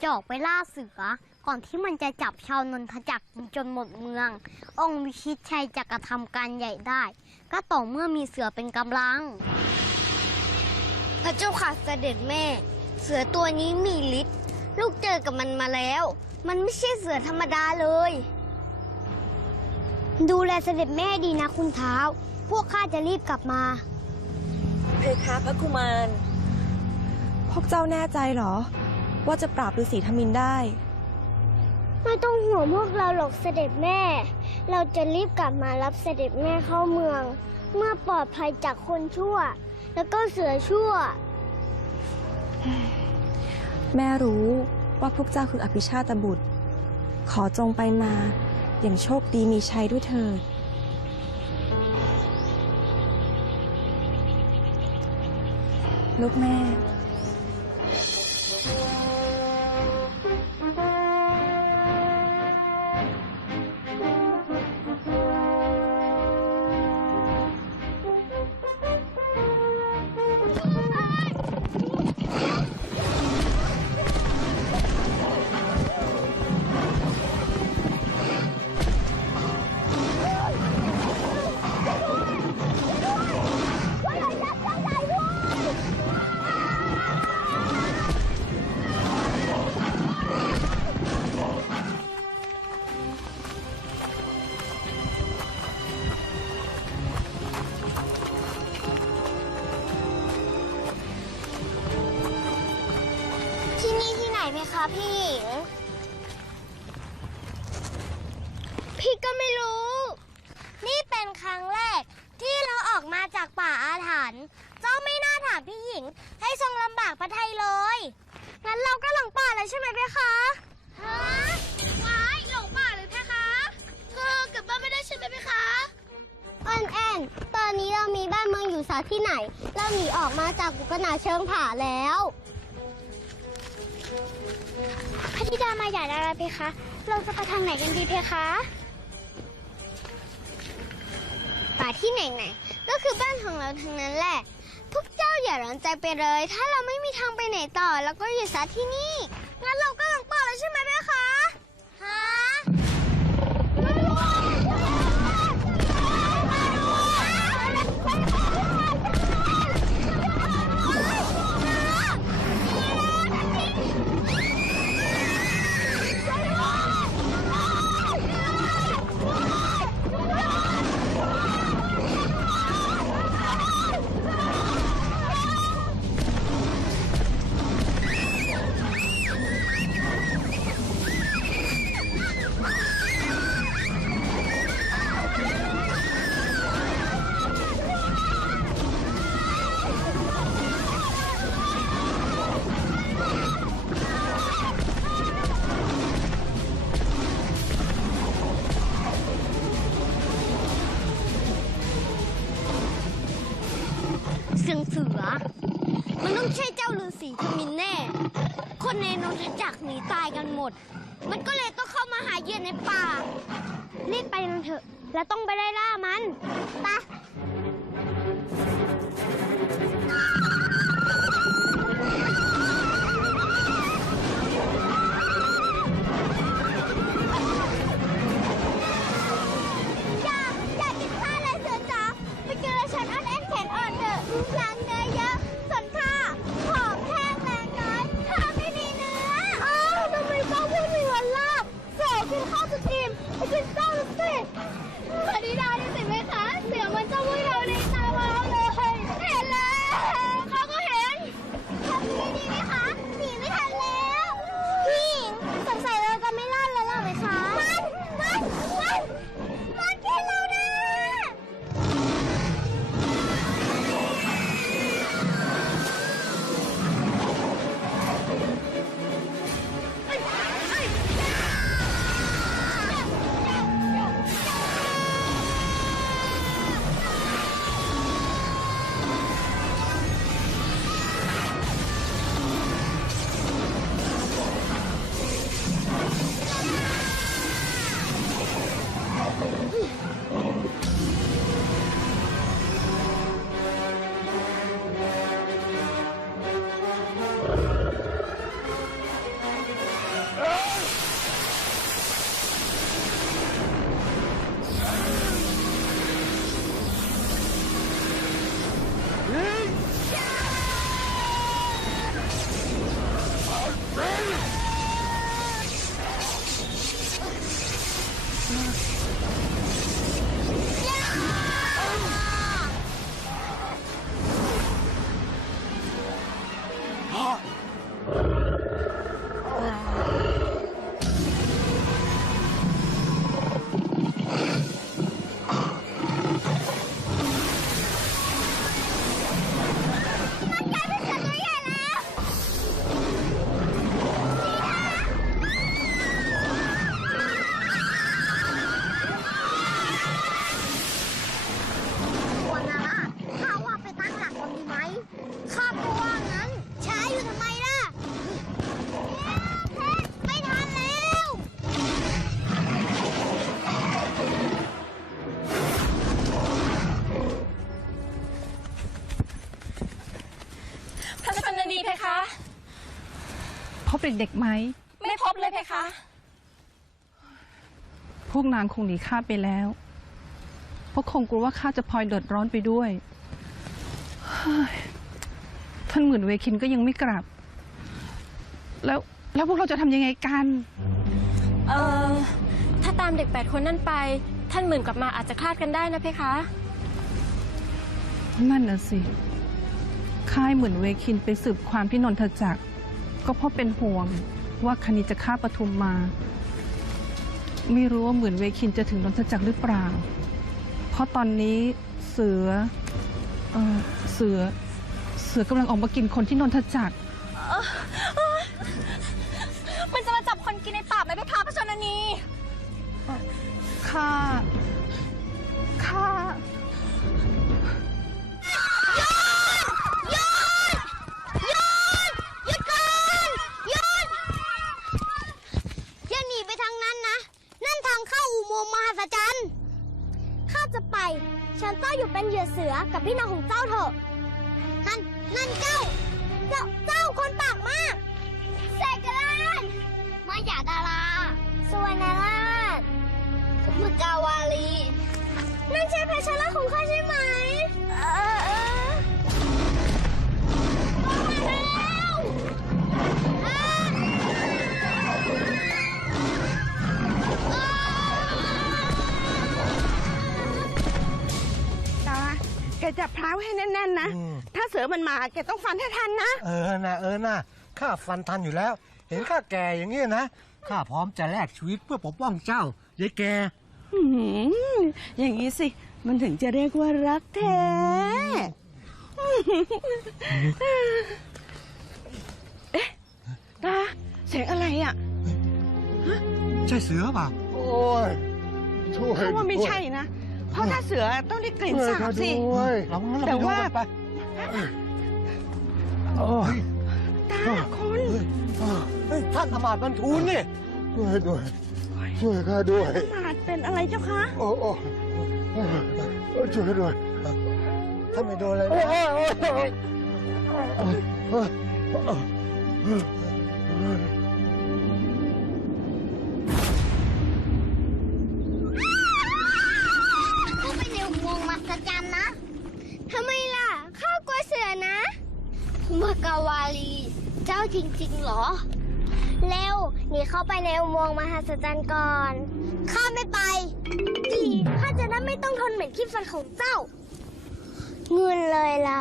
จะออกไปล่าเสือ ก่อนที่มันจะจับชาวนนทจักรกินจนหมดเมือง องค์วิชิตชัยจะกระทำการใหญ่ได้ ก็ต่อเมื่อมีเสือเป็นกำลัง พระเจ้าค่ะเสด็จแม่ เสือตัวนี้มีฤทธิ์ลูกเจอกับมันมาแล้ว มันไม่ใช่เสือธรรมดาเลย ดูแลเสด็จแม่ดีนะคุณเท้า พวกข้าจะรีบกลับมาเพคะพระกุมาร พวกเจ้าแน่ใจเหรอ ว่าจะปราบฤาษีธมินได้ ไม่ต้องห่วงพวกเราหรอกเสด็จแม่ เราจะรีบกลับมารับเสด็จแม่เข้าเมือง เมื่อปลอดภัยจากคนชั่ว แล้วก็เสือชั่ว แม่รู้ว่าพวกเจ้าคืออภิชาตบุตร ขอจงไปมาอย่างโชคดีมีชัยด้วยเถิดลูกแม่าที่ไหน เราหนีออกมาจากกุกนาเชิงผาแล้วพระธิดามาหย่าดารเพคะ เราจะไปทางไหนกันดีเพคะป่าที่ไหนไหนก็คือบ้านของเราทั้งนั้นแหละ พวกเจ้าอย่าร้อนใจไปเลย ถ้าเราไม่มีทางไปไหนต่อแล้วก็อยู่ซะที่นี่ งั้นเราก็หลังป่าแล้วใช่ไหมเพคะ ตายกันหมด มันก็เลยต้องเข้ามาหาเหยื่อในป่า รีบไปกันเถอะ แล้วต้องไปไล่ล่ามันไป เด็กๆไหม ไม่พบเลยเพคะ พวกนางคงหนีข้าไปแล้ว เพราะคงกลัวว่าข้าจะพลอยเดือดร้อนไปด้วยเฮ้ยท่านหมื่นเวคินก็ยังไม่กลับ แล้วแล้วพวกเราจะทำยังไงกัน เอ่อถ้าตามเด็กแปดคนนั่นไป ท่านหมื่นกลับมาอาจจะคลาดกันได้นะเพคะ นั่นน่ะสิ ค่ายหมื่นเวคินไปสืบความที่นนทจักร ก็เพราะเป็นห่วงว่าคณิจะฆ่าปทุมมา ไม่รู้ว่าหมื่นเวคินจะถึงนนทจักรหรือเปล่า เพราะตอนนี้เสือเออเสือเสือกำลังออกมากินคนที่นนทจักรมันจะมาจับคนกินในปากไหมเพคะพระชนนี ข้า ข้า จับพร้าวให้แน่นๆนะ อืม ถ้าเสือมันมาแกต้องฟันให้ทันนะ เออนะเออนะข้าฟันทันอยู่แล้ว เห็นข้าแก่อย่างนี้นะข้าพร้อมจะแลกชีวิตเพื่อปกป้องเจ้ายายแกอืมอย่างนี้สิ มันถึงจะเรียกว่ารักแท้ เอ๊ะ ตา เสียงอะไรอะใช่เสือเปล่าโอ้ยช่วยเขาว่าไม่ใช่นะ เพราะถ้าเสือต้องได้กลิ่นสาบสิ ด้วยเรางั้นเราแต่ไปดูว่ากันไปโอ้ยตาคุณเฮ้ยท่านอมาตย์บรรทูลนี่ช่วยด้วย ช่วยข้าด้วยมาดเป็นอะไรเจ้าคะโอ้โอ้ช่วยด้วย ท่านไม่โดนอะไรนะเข้ จ้าจริงๆเหรอ เร็ว หนีเข้าไปในอุโมงค์มหัศจรรย์ก่อน ข้าไม่ไปดีข้าจะได้ไม่ต้องทนเหม็นขี้ฟันของเจ้า เงินเลยเรา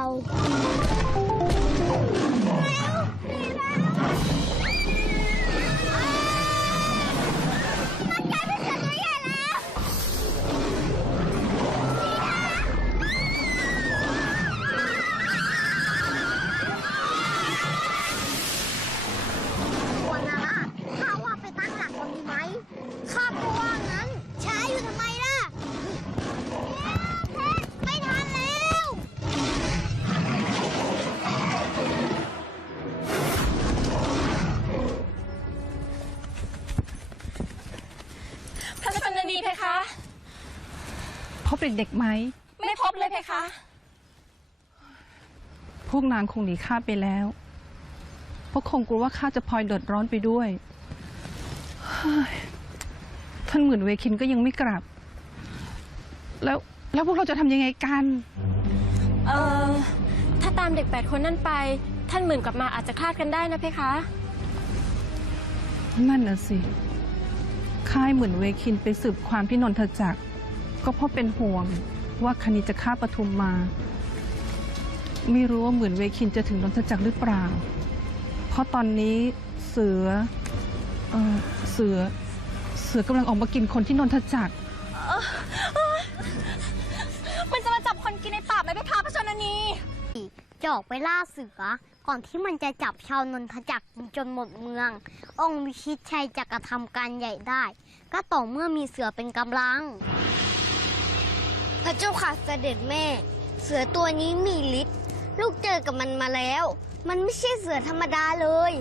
เด็กๆไหม ไม่พบเลยเพคะ พวกนางคงหนีข้าไปแล้ว เพราะคงกลัวว่าข้าจะพลอยเดือดร้อนไปด้วยเฮ้ยท่านหมื่นเวคินก็ยังไม่กลับ แล้วแล้วพวกเราจะทำยังไงกัน เอ่อถ้าตามเด็กแปดคนนั่นไป ท่านหมื่นกลับมาอาจจะคลาดกันได้นะเพคะ นั่นน่ะสิ ค่ายหมื่นเวคินไปสืบความที่นนทจักร ก็เพราะเป็นห่วงว่าคณิจะฆ่าปทุมมา ไม่รู้ว่าหมื่นเวคินจะถึงนนทจักรหรือเปล่า เพราะตอนนี้เสือเออเสือเสือกำลังออกมากินคนที่นนทจักร มันจะมาจับคนกินในปากไหมเพคะพระชนนี จะออกไปล่าเสือ ก่อนที่มันจะจับชาวนนทจักรจนหมดเมือง องค์วิชิตชัยจะกระทำการใหญ่ได้ ก็ต่อเมื่อมีเสือเป็นกำลัง พระเจ้าค่ะเสด็จแม่ เสือตัวนี้มีฤทธิ์ลูกเจอกับมันมาแล้ว มันไม่ใช่เสือธรรมดาเลย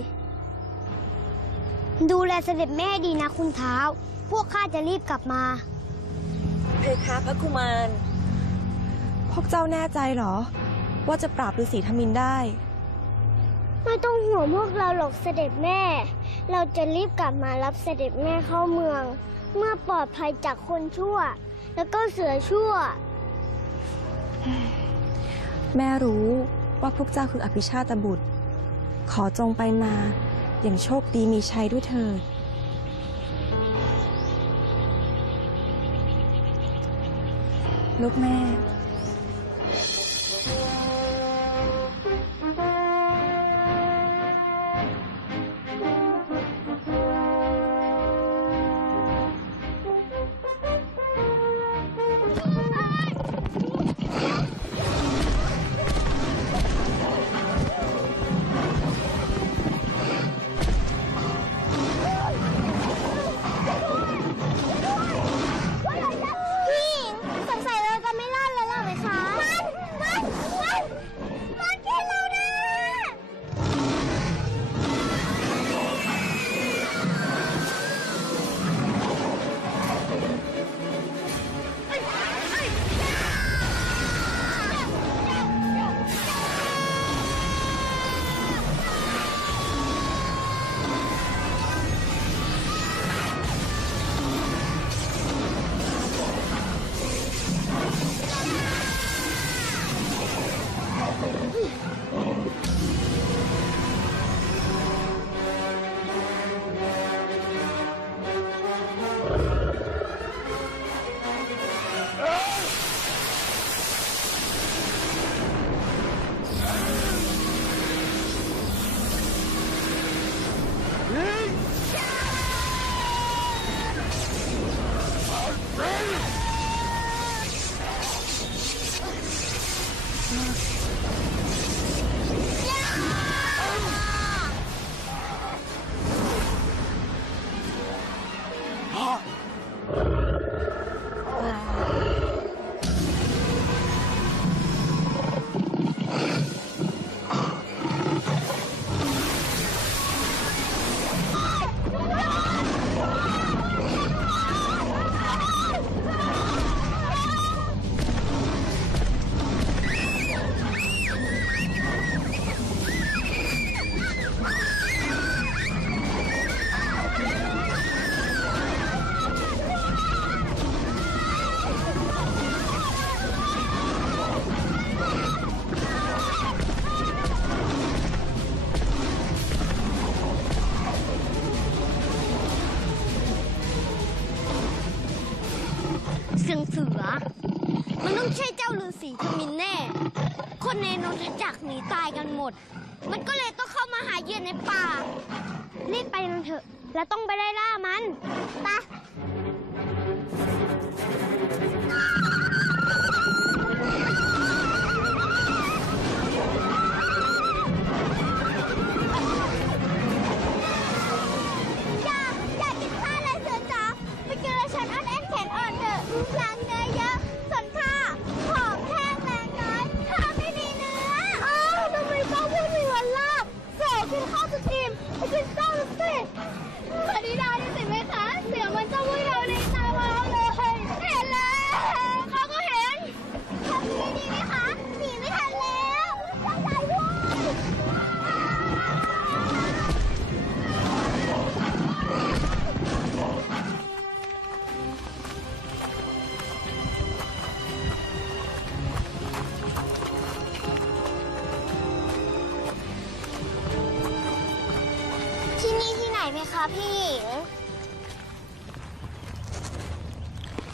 ดูแลเสด็จแม่ดีนะคุณเท้า พวกข้าจะรีบกลับมา เพคะพระกุมาร พวกเจ้าแน่ใจเหรอ ว่าจะปราบฤาษีธมินได้ ไม่ต้องห่วงพวกเราหรอกเสด็จแม่ เราจะรีบกลับมารับเสด็จแม่เข้าเมือง เมื่อปลอดภัยจากคนชั่ว แล้วก็เสือชั่ว แม่รู้ว่าพวกเจ้าคืออภิชาตบุตร ขอจงไปมาอย่างโชคดีมีชัยด้วยเถิดลูกแม่ากหนีตายกันหมด มันก็เลยต้องเข้ามาหาเหยื่อในป่า รีบไปกันเถอะ แล้วต้องไปได้ล่า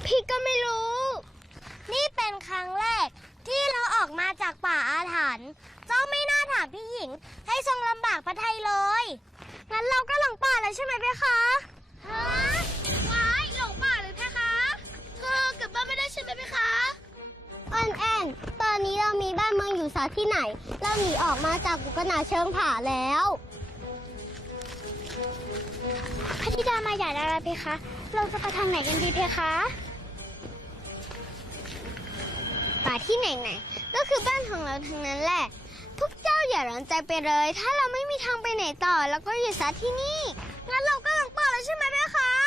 พี่ก็ไม่รู้ นี่เป็นครั้งแรก ที่เราออกมาจากป่าอาถรรพ์เจ้าไม่น่าถามพี่หญิง ให้ทรงลำบากพระไทยเลย งั้นเราก็หลงป่าเลยใช่ไหมเพคะฮะว้ายหลงป่าเลยเพคะคือกลับบ้านไม่ได้ใช่ไหมเพคะออนแอนตอนนี้เรามีบ้านเมืองอยู่สาที่ไหน เราหนีออกมาจากกุกนาเชิงผาแล้วพระธิดามาหย่าอะไรเพคะ เราจะไปทางไหนกันดีเพคะ ป่าที่ไหนๆก็คือบ้านของเราทั้งนั้นแหละ พวกเจ้าอย่าร้อนใจไปเลย ถ้าเราไม่มีทางไปไหนต่อเราก็อยู่ซะที่นี่ งั้นเราก็หลงป่าแล้วใช่ไหมแม่คะ